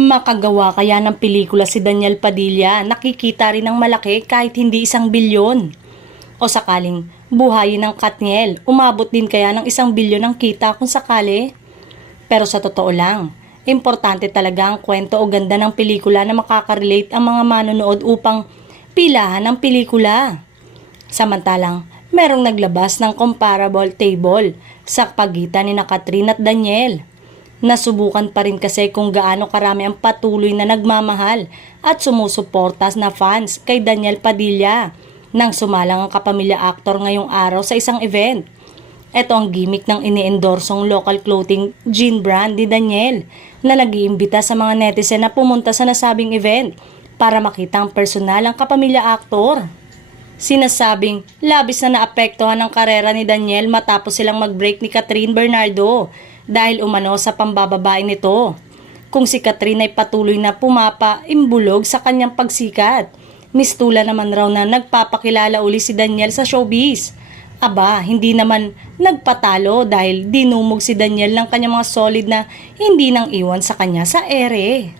Makagawa kaya ng pelikula si Daniel Padilla, nakikita rin ng malaki kahit hindi 1 bilyon. O sakaling buhayin ng Katniel, umabot din kaya ng 1 bilyon ang kita kung sakali? Pero sa totoo lang, importante talaga ang kwento o ganda ng pelikula na makakarelate ang mga manonood upang pilahan ang pelikula. Samantalang, merong naglabas ng comparable table sa pagitan ni Catherine at Daniel. Nasubukan pa rin kasi kung gaano karami ang patuloy na nagmamahal at sumusuporta na fans kay Daniel Padilla nang sumalang ang kapamilya aktor ngayong araw sa isang event. Ito ang gimmick ng iniendorsong local clothing jean brand ni Daniel na nag-iimbita sa mga netizen na pumunta sa nasabing event para makita ang personal ang kapamilya aktor. Sinasabing labis na naapektuhan ang karera ni Daniel matapos silang mag-break ni Catherine Bernardo dahil umano sa pambababae nito. Kung si Catherine ay patuloy na pumapaimbulog sa kanyang pagsikat, mistula naman raw na nagpapakilala uli si Daniel sa showbiz. Aba, hindi naman nagpatalo dahil dinumog si Daniel ng kanyang mga solid na hindi nang iwan sa kanya sa ere.